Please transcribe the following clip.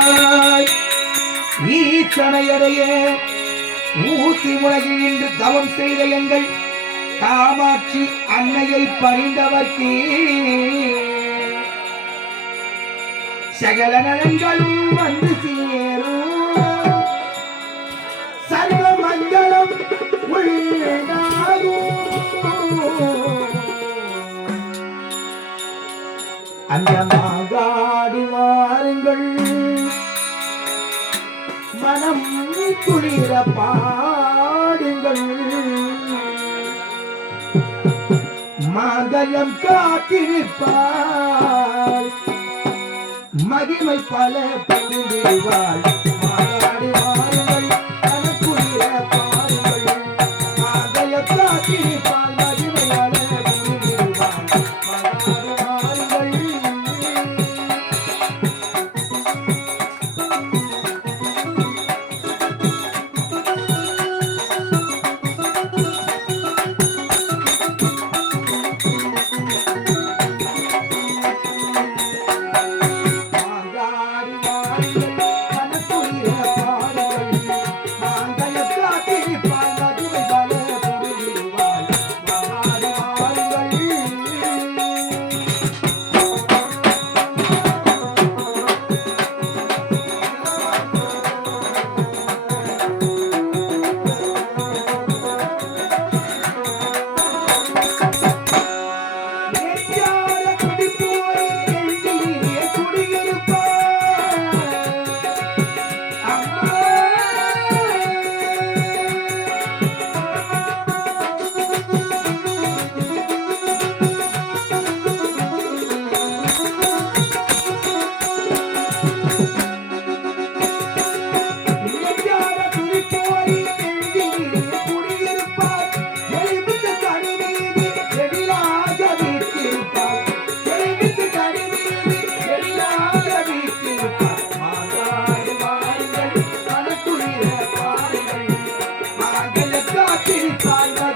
வருவாய் ஈச்சனையடைய ஊசி உலகில் இன்று தவம் செய்த எங்கள் காமாட்சி அன்னையை பணிந்தவர்க்கே. சகல நலன்களும் வந்து சேரும் அந்த மாகாடி வாருங்கள். மனம் குளிர பாடுங்கள். மங்களம் காத்திருப்பாள் மகிமை பல பகிர்வாள் Bye.